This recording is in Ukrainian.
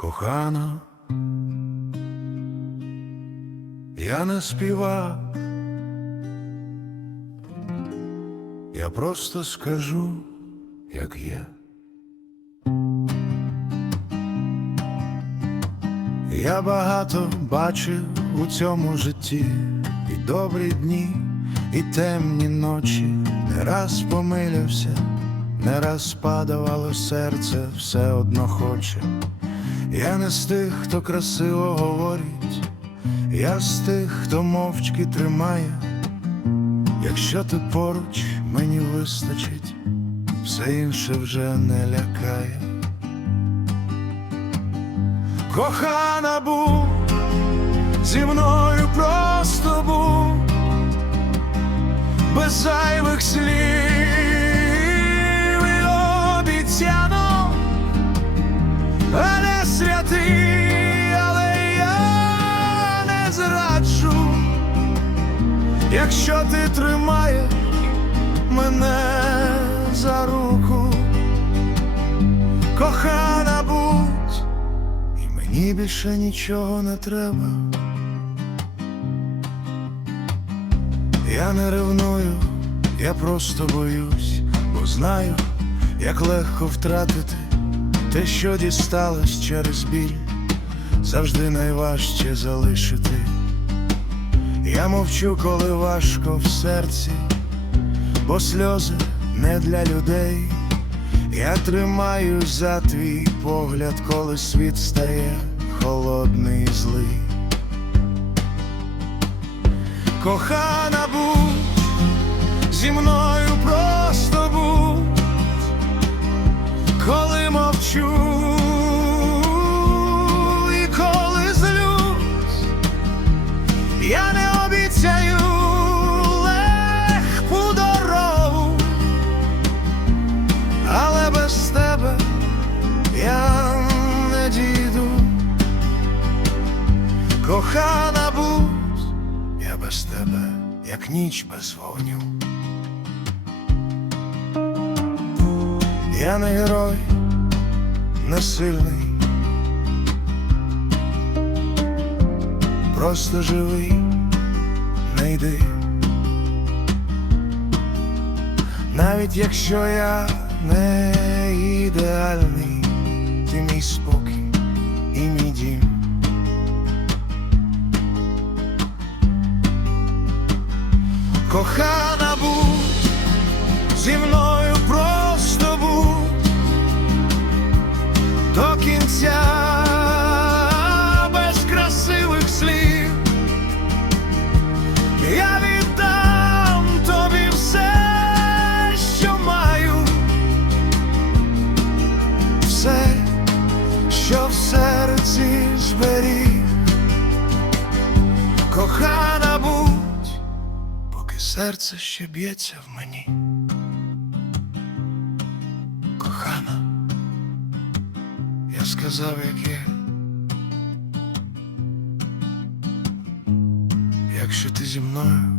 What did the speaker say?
Кохана, я не співак, я просто скажу, як є. Я багато бачив у цьому житті, і добрі дні, і темні ночі, не раз помилявся, не раз падав, але серце все одно хоче. Я не з тих, хто красиво говорить, я з тих, хто мовчки тримає. Якщо ти поруч, мені вистачить, все інше вже не лякає. Кохана був, зі мною зраджу, якщо ти тримаєш мене за руку, кохана будь, і мені більше нічого не треба. Я не ревную, я просто боюсь, бо знаю, як легко втратити те, що дісталось через біль, завжди найважче залишити. Я мовчу, коли важко в серці, бо сльози не для людей. Я тримаюсь за твій погляд, коли світ стає холодний і злий. Кохана будь, зі мною просто будь, коли мовчу як ніч без вогню. Я не герой, не сильний, просто живий, не йди. Навіть якщо я не Кохана будь, зі мною серце ще б'ється в мені. Кохана, я сказав, як є. Якщо ти зі мною,